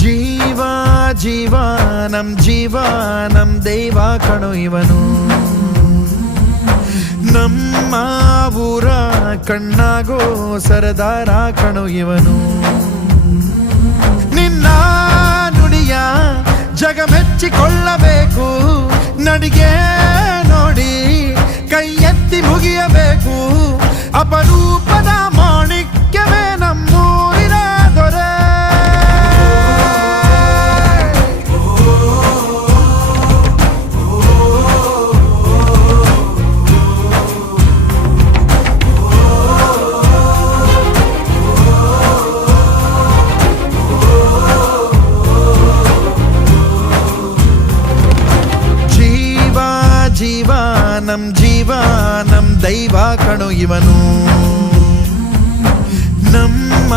ಜೀವ ಜೀವ ನಮ್ ದೈವ ಕಣೋ ಇವನು. ನಮ್ಮ ಊರ ಕಣ್ಣಾಗೋ ಸರದಾರ ಕಣೋ ಇವನು. ನಿನ್ನ ನುಡಿಯ ಜಗ ಮೆಚ್ಚಿಕೊಳ್ಳಬೇಕು, ನಡಿಗೆ ನೋಡಿ ಕೈ ಎತ್ತಿ ಮುಗಿಯಬೇಕು. ಅಪರೂಪದ ಮಾಣಿಕ್ಯವೇ ನಮ್ಮೂರಿನ ದೊರೆ. ಜೀವ ನಮ್ ದೈವ ಕಣೋ ಇವನು. ನಮ್ಮ